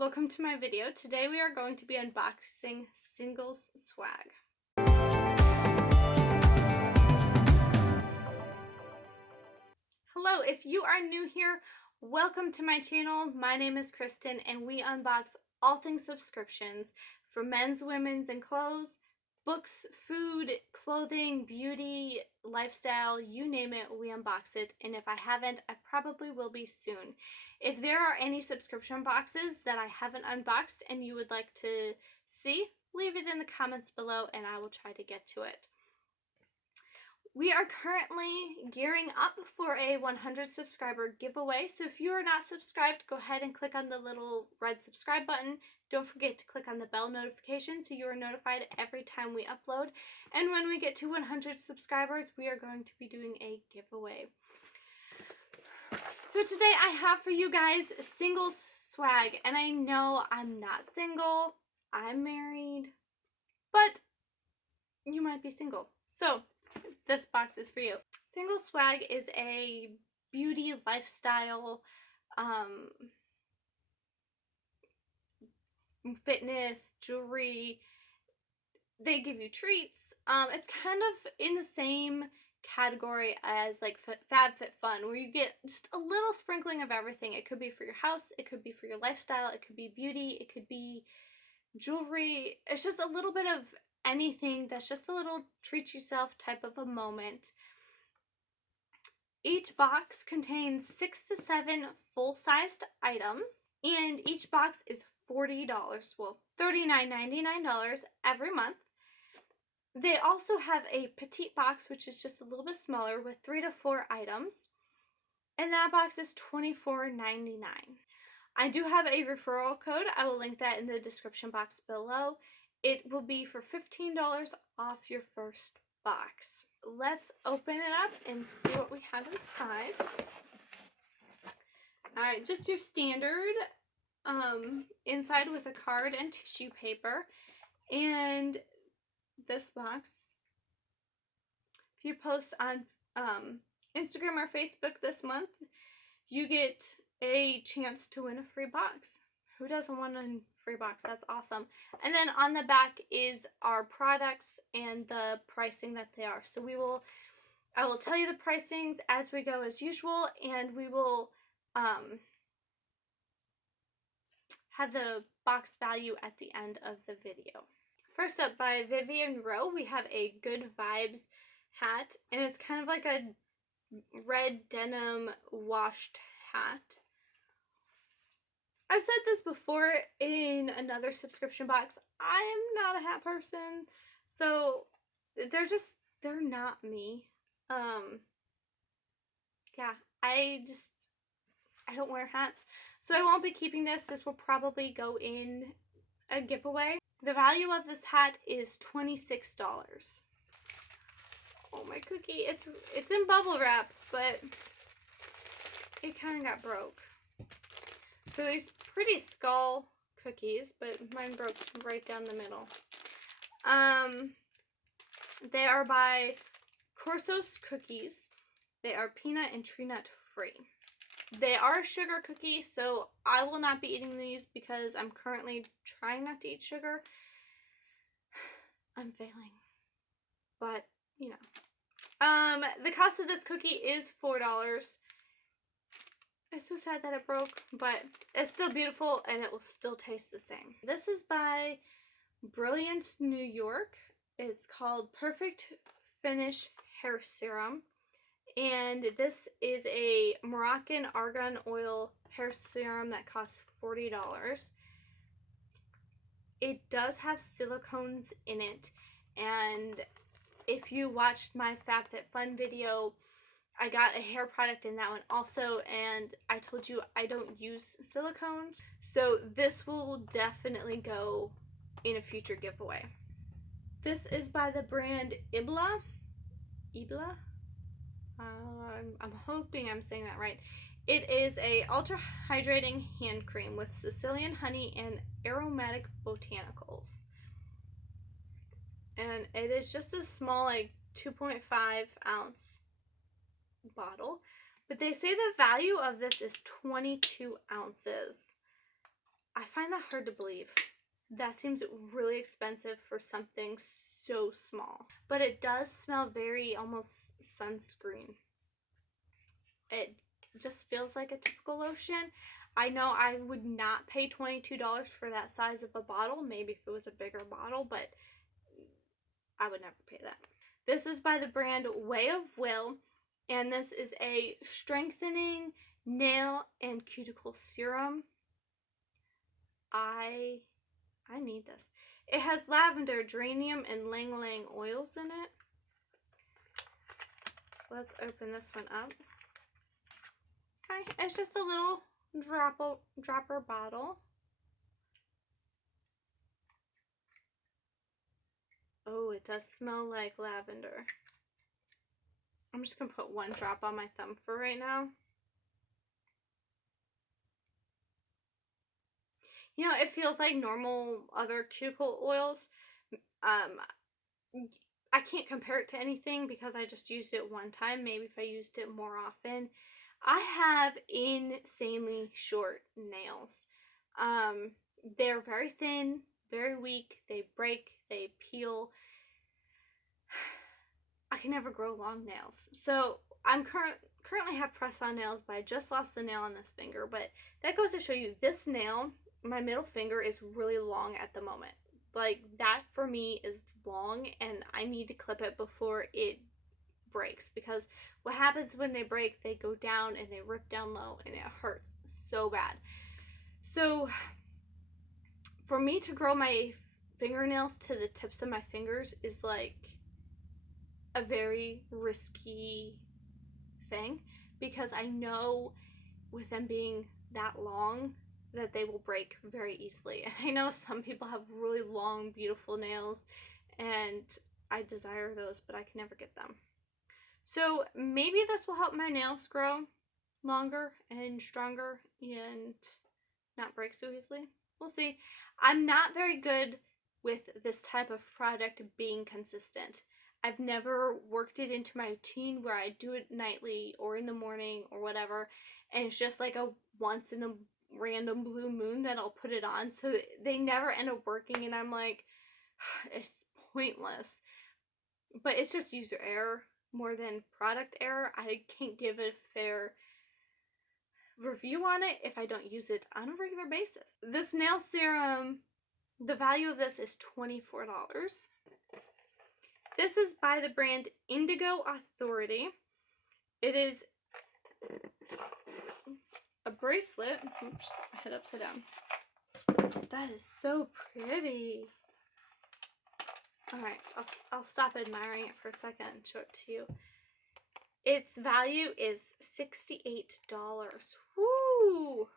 Welcome to my video. Today we are going to be unboxing Singles Swag. Hello, if you are new here, welcome to my channel. My name is Kristen and we unbox all things subscriptions for men's, women's, and clothes, books, food, clothing, beauty, lifestyle, you name it, we unbox it. And if I haven't, I probably will be soon. If there are any subscription boxes that I haven't unboxed and you would like to see, leave it in the comments below and I will try to get to it. We are currently gearing up for a 100 subscriber giveaway, so if you are not subscribed, go ahead and click on the little red subscribe button. Don't forget to click on the bell notification so you are notified every time we upload. And when we get to 100 subscribers, we are going to be doing a giveaway. So today I have for you guys Singles Swag, and I know I'm not single, I'm married, but you might be single. So this box is for you. Singles Swag is a beauty lifestyle, fitness, jewelry. They give you treats. It's kind of in the same category as like FabFitFun, where you get just a little sprinkling of everything. It could be for your house, it could be for your lifestyle, it could be beauty, it could be jewelry. It's just a little bit of anything that's just a little treat yourself type of a moment. Each box contains 6 to 7 full-sized items, and each box is $40, well, $39.99 every month. They also have a petite box, which is just a little bit smaller, with 3 to 4 items, and that box is $24.99. I do have a referral code. I will link that in the description box below. It will be for $15 off your first box. Let's open it up and see what we have inside. Alright, just your standard inside with a card and tissue paper. And this box, if you post on Instagram or Facebook this month, you get a chance to win a free box. Who doesn't want a free box? That's awesome. And then on the back is our products and the pricing that they are. So I will tell you the pricings as we go as usual, and we will have the box value at the end of the video. First up, by Vivian Row, we have a Good Vibes hat, and it's kind of like a red denim washed hat. I've said this before in another subscription box. I am not a hat person, so they're not me. Yeah, I don't wear hats, so I won't be keeping this. This will probably go in a giveaway. The value of this hat is $26. Oh, my cookie. It's in bubble wrap, but it kind of got broke. So these pretty skull cookies, but mine broke right down the middle. They are by Corsos Cookies. They are peanut and tree nut free. They are sugar cookies, so I will not be eating these because I'm currently trying not to eat sugar. I'm failing, but you know. The cost of this cookie is $4. It's so sad that it broke, but it's still beautiful and it will still taste the same. This is by Brilliance New York. It's called Perfect Finish Hair Serum. And this is a Moroccan argan oil hair serum that costs $40. It does have silicones in it. And if you watched my FabFitFun video, I got a hair product in that one also, and I told you I don't use silicone. So this will definitely go in a future giveaway. This is by the brand Illala. I'm hoping I'm saying that right. It is a ultra hydrating hand cream with Sicilian honey and aromatic botanicals. And it is just a small, like 2.5 ounce bottle, but they say the value of this is 22 ounces. I find that hard to believe. That seems really expensive for something so small. But it does smell very almost sunscreen. It just feels like a typical lotion. I know I would not pay $22 for that size of a bottle. Maybe if it was a bigger bottle, but I would never pay that. This is by the brand Way of Will, and this is a strengthening nail and cuticle serum. I need this. It has lavender, geranium, and ylang-ylang oils in it. So let's open this one up. Okay, it's just a little dropper bottle. Oh, it does smell like lavender. I'm just going to put one drop on my thumb for right now. You know, it feels like normal other cuticle oils. I can't compare it to anything because I just used it one time. Maybe if I used it more often. I have insanely short nails. They're very thin, very weak. They break, they peel. I can never grow long nails. So I'm currently have press-on nails, but I just lost the nail on this finger. But that goes to show you, this nail, my middle finger, is really long at the moment. Like, that for me is long, and I need to clip it before it breaks, because what happens when they break, they go down and they rip down low and it hurts so bad. So for me to grow my fingernails to the tips of my fingers is like a very risky thing, because I know with them being that long that they will break very easily. And I know some people have really long, beautiful nails, and I desire those, but I can never get them. So maybe this will help my nails grow longer and stronger and not break so easily. We'll see. I'm not very good with this type of product being consistent. I've never worked it into my routine where I do it nightly or in the morning or whatever, and it's just like a once in a random blue moon that I'll put it on. So they never end up working, and I'm like, it's pointless. But it's just user error more than product error. I can't give a fair review on it if I don't use it on a regular basis. This nail serum, the value of this is $24. This is by the brand Indigo Authority. It is a bracelet. Oops, my head upside down. That is so pretty. Alright, I'll stop admiring it for a second and show it to you. Its value is $68. Woo!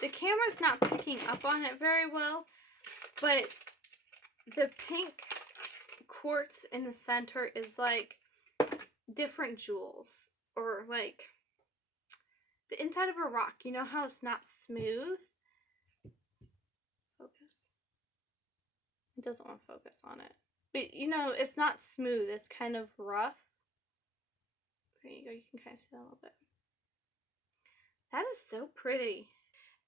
The camera's not picking up on it very well, but the pink quartz in the center is like different jewels, or like the inside of a rock. You know how it's not smooth? It doesn't want to focus on it. But you know, it's not smooth. It's kind of rough. There you go. You can kind of see that a little bit. That is so pretty.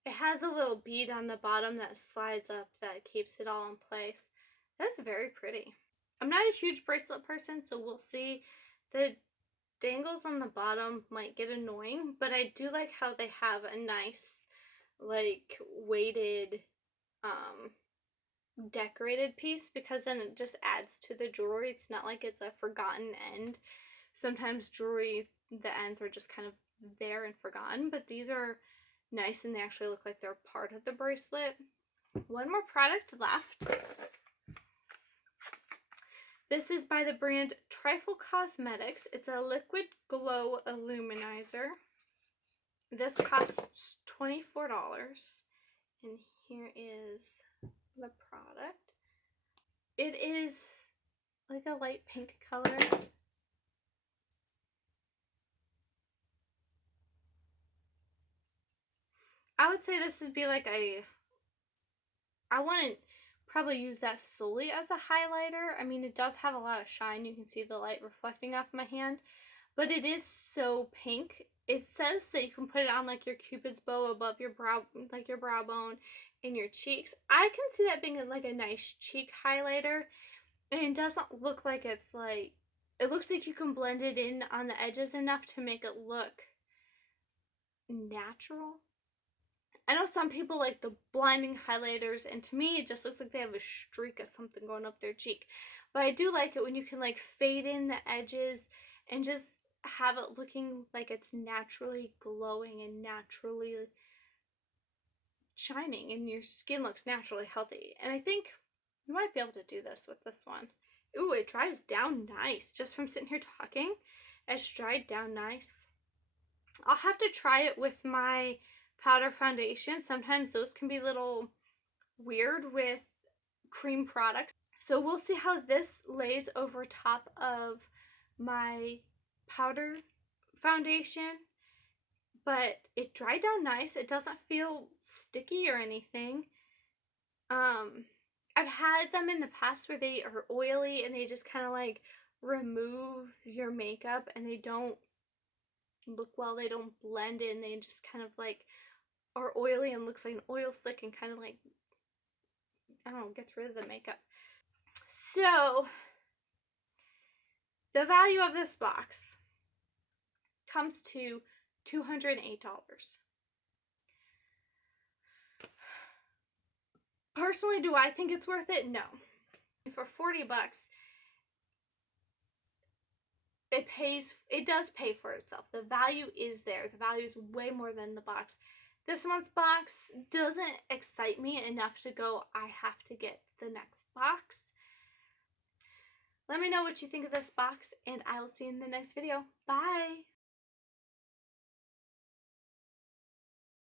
It has a little bead on the bottom that slides up that keeps it all in place. That's very pretty. I'm not a huge bracelet person, so we'll see. The dangles on the bottom might get annoying, but I do like how they have a nice, like, weighted, decorated piece, because then it just adds to the jewelry. It's not like it's a forgotten end. Sometimes jewelry, the ends are just kind of there and forgotten, but these are nice and they actually look like they're part of the bracelet. One more product left. This is by the brand Trifle Cosmetics. It's a liquid glow illuminizer. This costs $24, and here is the product. It is like a light pink color. I would say this would be like I wouldn't probably use that solely as a highlighter. I mean, it does have a lot of shine. You can see the light reflecting off my hand, but it is so pink it says that you can put it on like your cupid's bow above your brow, like your brow bone and your cheeks. I can see that being like a nice cheek highlighter, and it doesn't look like it's like, it looks like you can blend it in on the edges enough to make it look natural. I know some people like the blinding highlighters, and to me it just looks like they have a streak of something going up their cheek. But I do like it when you can like fade in the edges and just have it looking like it's naturally glowing and naturally shining, and your skin looks naturally healthy. And I think you might be able to do this with this one. Ooh, it dries down nice. Just from sitting here talking, it's dried down nice. I'll have to try it with my powder foundation. Sometimes those can be a little weird with cream products. So we'll see how this lays over top of my powder foundation. But it dried down nice. It doesn't feel sticky or anything. I've had them in the past where they are oily and they just kind of like remove your makeup, and they don't look well, they don't blend in, they just kind of like are oily and looks like an oil slick and kind of like, I don't know, gets rid of the makeup. So the value of this box comes to $208. Personally, do I think it's worth it? No. For 40 bucks, it does pay for itself. The value is there. The value is way more than the box. This month's box doesn't excite me enough to go, I have to get the next box. Let me know what you think of this box, and I will see you in the next video. Bye!